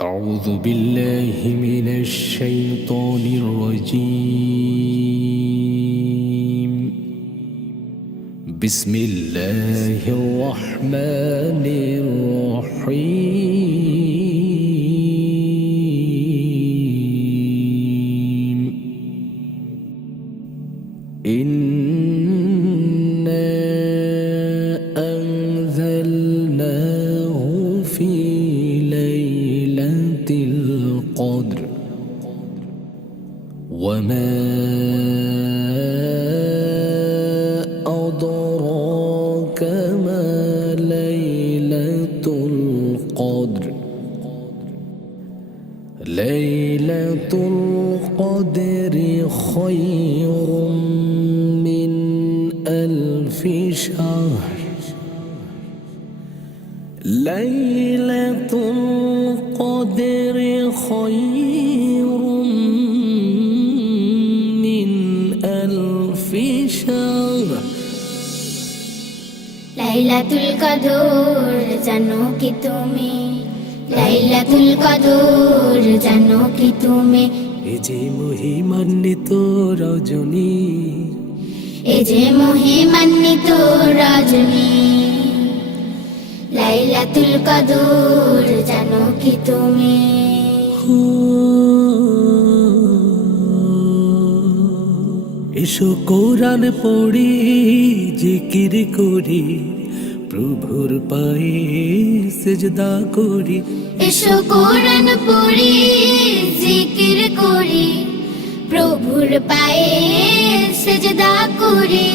أعوذ بالله من الشيطان الرجيم. بسم الله الرحمن الرحيم. إنا أنزلناه في ليلة القدر وما أدراك ما ليلة القدر. ليلة القدر خير من 1000 شهر. ليلة القدر خير من 1000 شهر. লাইলাতুল কদর জানো কি তুমি, লাইলাতুল কদর জানো কি তুমি, এ যে মহিমান্বিত রজনী, এ যে মহিমান্বিত রজনী। লাইলাতুল কদর জানো কি তুমি। এসো কোরআন পড়ি, জিকির করি, প্রভুর পায়ে সিজদা করি। এসো কোরআন পড়ি, জিকির করি, প্রভুর পায়ে সিজদা করি।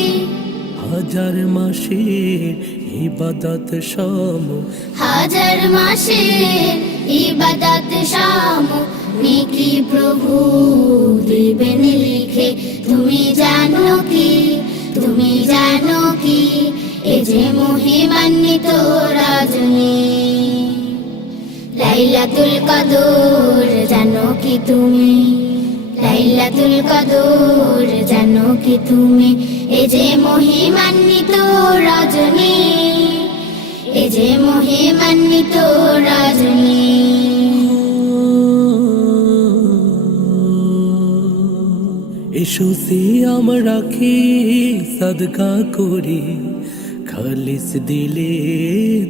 হাজার মাসের ইবাদত সম, হাজার মাসের ইবাদত সম, নেকি প্রভু দিবেন লিখে। তুমি জানো কি, তুমি জানো কি, এ যে মহিমান্বিত রজনী। লাইলাতুল কদর জানো কি তুমি, লাইলাতুল কদর জানো কি তুমি, এ যে মহিমান্বিত রজনী, এ যে মহিমান্বিত রজনী। এসো সিয়াম রাখি, সাদকা করি, খালিস দিলে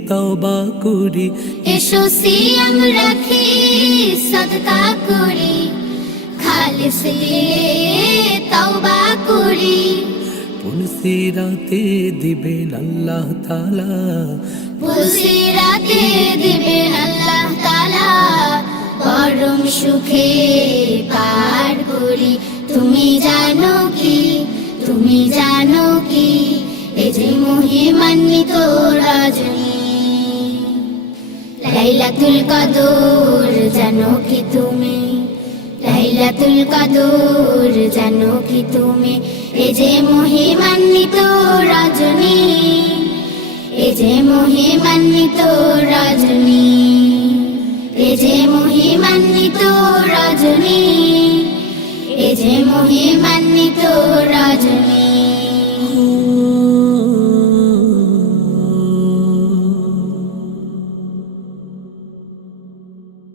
তওবা করি। এসো সিয়াম রাখি, সাদকা করি, খালিস দিলে তওবা করি। পুলসিরাতে দিবেন আল্লাহ তাআলা, পুলসিরাতে দিবেন আল্লাহ তাআলা, পরম সুখে পার করি। তুমি জানো কি, তুমি জানো কি, এ যে মহিমান্বিত রজনী। লাইলাতুল কদর জানো কি তুমি, লাইলাতুল কদর জানো কি তুমি, এ যে মহিমান্বিত রজনী, এ যে মহিমান্বিত রজনী, এ যে মহিমান্বিত রজনী, এ যে মহিমান্বিত